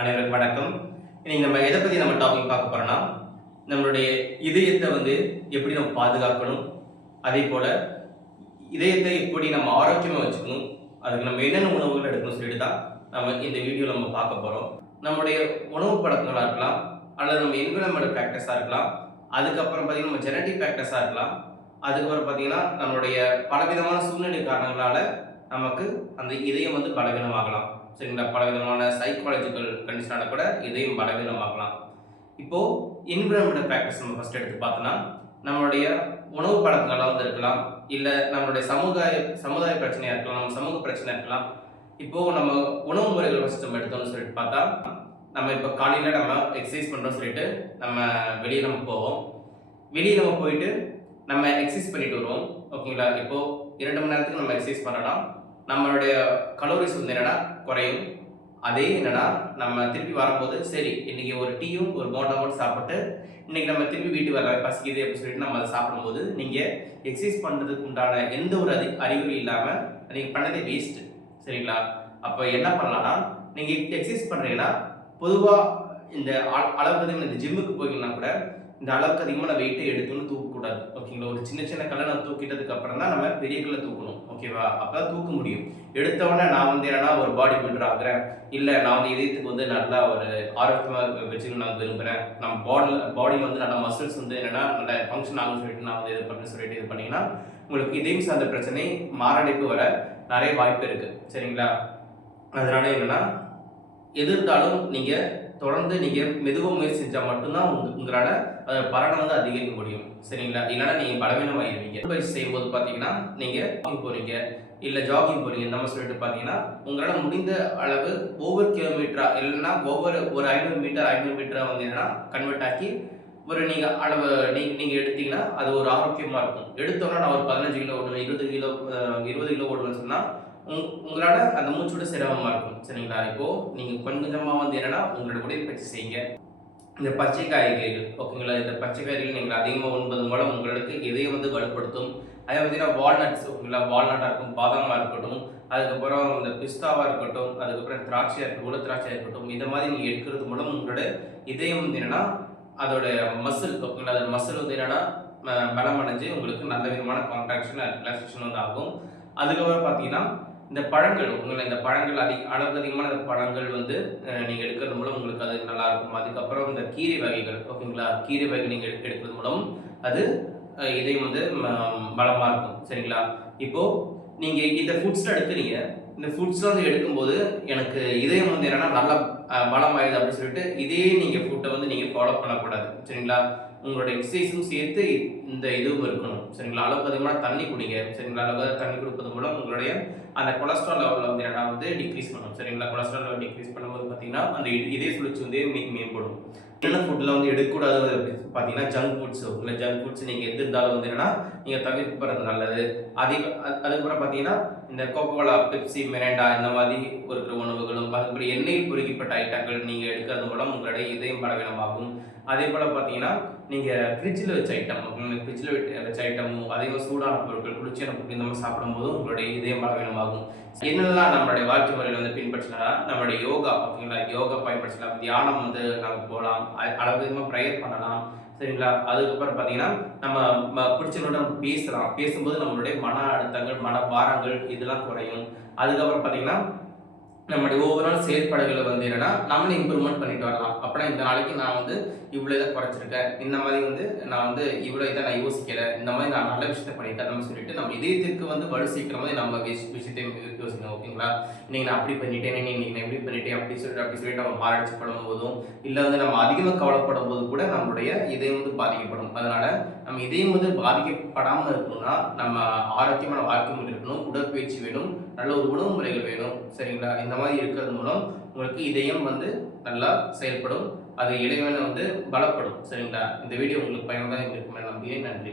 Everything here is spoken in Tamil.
அனைவருக்கும் வணக்கம். இன்னைக்கு நம்ம எதை பற்றி நம்ம டாபிக் பார்க்க போறோம்னா நம்மளுடைய இதயத்தை வந்து எப்படி நம்ம பாதுகாக்கணும் அதே போல இதயத்தை எப்படி நம்ம ஆரோக்கியமாக வச்சுக்கணும் அதுக்கு நம்ம என்னென்ன உணவுகள் எடுக்கணும் சொல்லிட்டு தான் நம்ம இந்த வீடியோவில் நம்ம பார்க்க போகிறோம் நம்மளுடைய உணவு பழக்கங்களாக இருக்கலாம் அல்லது நம்ம என்விரான்மெண்ட் ஃபேக்டர்ஸாக இருக்கலாம் அதுக்கப்புறம் பார்த்தீங்கன்னா நம்ம ஜெனட்டிக் ஃபேக்டர்ஸாக இருக்கலாம் அதுக்கப்புறம் பார்த்தீங்கன்னா நம்மளுடைய பலவிதமான சூழ்நிலை காரணங்களால நமக்கு அந்த இதயம் வந்து பலவீனமாகலாம். சரிங்களா? பலவிதமான சைக்காலஜிக்கல் கண்டிஷனால கூட இதயம் பார்க்கலாம் இப்போது என்விரான்மெண்டல் ஃபேக்டர்ஸ் நம்ம ஃபஸ்ட் எடுத்து பார்த்தோன்னா நம்மளுடைய உணவு பழக்கங்களாக வந்து இருக்கலாம் இல்லை நம்மளுடைய சமுதாய சமுதாய பிரச்சனையாக இருக்கலாம் நம்ம சமூக பிரச்சனையாக இருக்கலாம். இப்போது நம்ம உணவு முறைகள் ஃபஸ்ட் நம்ம எடுத்தோம்னு சொல்லிட்டு பார்த்தா நம்ம இப்போ காலையில் நம்ம எக்ஸசைஸ் பண்ணுறோம் சொல்லிட்டு நம்ம வெளியே நம்ம போவோம். வெளியே நம்ம போயிட்டு நம்ம எக்ஸசைஸ் பண்ணிட்டு வருவோம். ஓகேங்களா? இப்போது இரண்டு மணி நேரத்துக்கு நம்ம எக்ஸசைஸ் பண்ணலாம். நம்மளுடைய கலோரிஸ் வந்து என்னென்னா குறையும். அதே என்னடா நம்ம திருப்பி வரும்போது சரி இன்னைக்கு ஒரு டீயும் ஒரு போண்டா சாப்பிட்டு இன்னைக்கு நம்ம திருப்பி வீட்டு வர பசிக்குது அப்படின்னு சொல்லிட்டு நம்ம அதை சாப்பிடும்போது நீங்க எக்ஸசைஸ் பண்றதுக்கு உண்டான எந்த ஒரு அறி அறிகுறி இல்லாம நீங்க பண்ணதே வேஸ்ட் சரிங்களா? அப்போ என்ன பண்ணலாம்னா நீங்க எக்ஸசைஸ் பண்றீங்கன்னா பொதுவா இந்த அளவுக்கு அதிகமாக இந்த ஜிம்முக்கு போய்க்கலாம் கூட இந்த அளவுக்கு அதிகமான வெயிட்டை எடுத்துன்னு தூக்கக்கூடாது. ஓகேங்களா ஒரு சின்ன சின்ன கல்லை நம்ம தூக்கிட்டதுக்கு அப்புறம் தான் நம்ம பெரிய கல்லை தூக்கணும். ஓகேவா அப்பதான் தூக்க முடியும். எடுத்தவொடனே நான் வந்து என்னன்னா ஒரு பாடி பில்டர் ஆகுறேன். இல்லை நான் வந்து இதயத்துக்கு வந்து நல்லா ஒரு ஆரோக்கியமாக வச்சுக்கணும் நான் விரும்புகிறேன் நம்ம பாடி பாடியில் வந்து நல்லா மசில்ஸ் வந்து என்னென்னா நல்ல ஃபங்க்ஷன் ஆகும்னு சொல்லிட்டு நான் வந்து இது பண்ணு சொல்லிட்டு இது பண்ணிங்கன்னா உங்களுக்கு இதயம் சார்ந்த பிரச்சனை மாரடைப்பு வர நிறைய வாய்ப்பு இருக்குது சரிங்களா? அதனால என்னென்னா எது இருந்தாலும் தொடர்ந்து நீங்கள் மெதுவாக முயற்சி செஞ்சால் மட்டும்தான் உங்களால் பலனை வந்து அதிகரிக்க முடியும். சரிங்களா? இல்லைன்னா நீங்கள் பலவீனமாகிடுவீங்க பயிற்சி செய்யும்போது பார்த்தீங்கன்னா நீங்கள் வாக்கிங் போகிறீங்க இல்லை ஜாகிங் போகிறீங்க இந்த மாதிரி சொல்லிட்டு பார்த்தீங்கன்னா உங்களால் முடிந்த அளவு ஒவ்வொரு கிலோமீட்டரா இல்லைன்னா ஒவ்வொரு ஒரு ஐநூறு மீட்டர் ஐநூறு மீட்டராக வந்து என்னென்னா கன்வெர்ட் ஆக்கி ஒரு நீங்கள் அளவு நீங்கள் நீங்கள் எடுத்தீங்கன்னா அது ஒரு ஆரோக்கியமாக இருக்கும். எடுத்தோன்னா நான் ஒரு பதினஞ்சு கிலோ ஓடுவேன் இருபது கிலோ இருபது கிலோ ஓடுவேன்னு சொன்னால் உங்- உங்களால அந்த மூச்சோட சிரமமா இருக்கும். சரிங்களா? இப்போ நீங்க கொஞ்சம் கொஞ்சமா வந்து என்னன்னா உங்களோட உடற்பயிற்சி செய்யுங்க. இந்த பச்சை காய்கறிகள் ஓகேங்களா? இந்த பச்சை காய்கறிகள் நீங்கள் அதிகமாக உண்பது மூலம் உங்களுக்கு இதயம் வந்து வலுப்படுத்தும். அதே பார்த்தீங்கன்னா வால்நட்ஸ் ஓகேங்களா? வால்நட்டாக இருக்கும் பாதாமாக இருக்கட்டும் அதுக்கப்புறம் இந்த பிஸ்தாவாக இருக்கட்டும் அதுக்கப்புறம் திராட்சையாக இருக்கட்டும் உள்ள திராட்சையாக இருக்கட்டும் இந்த மாதிரி நீங்கள் எடுக்கிறது மூலம் உங்களோட இதயம் வந்து என்னன்னா அதோட மசில் ஓகேங்களா? அதோட மசில் வந்து என்னன்னா பலம் அடைஞ்சு உங்களுக்கு நல்ல விதமான கான்ட்ராக்ஷன் ரிலாக்ஸேஷன் வந்து ஆகும். அதுக்கப்புறம் பார்த்தீங்கன்னா இந்த பழங்கள் உங்களை இந்த பழங்கள் அதிக அளவுக்கு அதிகமான பழங்கள் வந்து நீங்கள் எடுக்கிறது மூலம் உங்களுக்கு அது நல்லா இருக்கும். அதுக்கப்புறம் இந்த கீரை வகைகள் ஓகேங்களா? கீரை வகை நீங்கள் எடுக்க- எடுக்கிறது மூலம் அது இதயம் வந்து ம- இருக்கும். சரிங்களா? இப்போது நீங்கள் இந்த ஃபுட்ஸில் எடுக்கிறீங்க. இந்த ஃபுட்ஸ்லாம் வந்து எடுக்கும்போது எனக்கு இதயம் வந்து என்னென்னா நல்லா பலம் பலமாயுது அப்படின்னு சொல்லிட்டு இதே நீங்கள் ஃபுட்டை வந்து நீங்கள் ஃபாலோ பண்ணக்கூடாது. சரிங்களா? உங்களோட எக்ஸசைஸும் சேர்த்து இந்த இதுவும் இருக்கணும். சரிங்களா? அளவுக்கு அதிகமாக தண்ணி குடிங்க. சரிங்களா? அளவுக்கு தண்ணி குடிப்பது மூலம் உங்களுடைய அந்த கொலஸ்ட்ரால் லெவலில் வந்து என்னென்னா வந்து டிக்ரீஸ் பண்ணும். சரிங்களா? கொலஸ்ட்ரால் லெவல் டிக்ரீஸ் பண்ணும்போது பார்த்தீங்கன்னா அந்த இதே இதய சுழற்சி வந்து மே மேம்படும். என்னென்ன ஃபுட்டில் வந்து எடுக்கக்கூடாது அப்படின்னு பார்த்தீங்கன்னா ஜங்க் ஃபுட்ஸ் இல்லை ஜங்க் ஃபுட்ஸ் நீங்கள் எது இருந்தாலும் வந்து என்னன்னா நீங்கள் தவிர்ப்பது நல்லது. அதே அதுக்கப்புறம் பார்த்தீங்கன்னா இந்த கோகோலா பெப்சி மிரண்டா இந்த மாதிரி இருக்கிற உணவுகளும் அதுக்கப்புறம் எண்ணெயில் பொறுக்கப்பட்ட ஐட்டங்கள் நீங்கள் எடுக்கிறது மூலம் உங்களுடைய இதயம் பலவீனமாகும். அதே போல் பார்த்தீங்கன்னா நீங்கள் ஃப்ரிட்ஜில் வச்ச ஐட்டம் ஃப்ரிட்ஜில் வச்ச ஐட்டமும் அதிகமாக சூடான பொருட்கள் குளிர்ச்சியான பொருட்கள் இந்த மாதிரி சாப்பிடும்போது உங்களுடைய இதயம் பலவீனமாகும். என்னெல்லாம் நம்மளுடைய வாழ்க்கை முறையில் வந்து பின்பற்றலாம் நம்மளுடைய யோகா ஓகேங்களா யோகா பயன்படுத்தலாம் தியானம் வந்து நம்ம போகலாம் அ- ப்ரேயர் பண்ணலாம் சரிங்களா? அதுக்கப்புறம் பார்த்தீங்கன்னா நம்ம பிடிச்சவங்களோட நம்ம பேசலாம். பேசும்போது நம்மளுடைய மன அழுத்தங்கள் மன பாரங்கள் இதெல்லாம் குறையும். அதுக்கப்புறம் பார்த்தீங்கன்னா நம்முடைய ஓவரால் செயற்பாடுகளை வந்து என்னன்னா நம்மளே இம்ப்ரூவ்மெண்ட் பண்ணிட்டு வரலாம். அப்படின்னா இந்த நாளைக்கு நான் வந்து இவ்வளோ இதை குறைச்சிருக்கேன். இந்த மாதிரி வந்து நான் வந்து இவ்வளோ இதை நான் யோசிக்கல. இந்த மாதிரி நான் நல்ல விஷயத்த பண்ணிட்டேன் நம்ம சொல்லிட்டு நம்ம இதயத்திற்கு வந்து வலு சீக்கிரம் மாதிரி நம்ம விஷயத்தையும் யோசிக்கணும் ஓகேங்களா இன்னைக்கு நான் அப்படி பண்ணிட்டேன் இன்னைக்கு நான் எப்படி பண்ணிட்டேன் அப்படி சொல்லிட்டு அப்படி சொல்லிட்டு நம்ம மாரடிச்சு படும் போதும் இல்லை வந்து நம்ம அதிகமாக கவலைப்படும் போது கூட நம்மளுடைய இதயம் வந்து பாதிக்கப்படும். அதனால நம்ம இதயம் வந்து பாதிக்கப்படாமல் இருக்கணும்னா நம்ம ஆரோக்கியமான வாழ்க்கை முறை இருக்கணும் உடற்பயிற்சி வேணும் நல்ல ஒரு உணவு முறைகள் வேணும். சரிங்களா? இந்த மாதிரி இருக்கிறது மூலம் உங்களுக்கு இதயம் வந்து நல்லா செயல்படும். அது இளைவனை வந்து பலப்படும். சரிங்களா? இந்த வீடியோ உங்களுக்கு பயனுள்ளதாக இருக்குமே நம்பிக்கை நன்றி.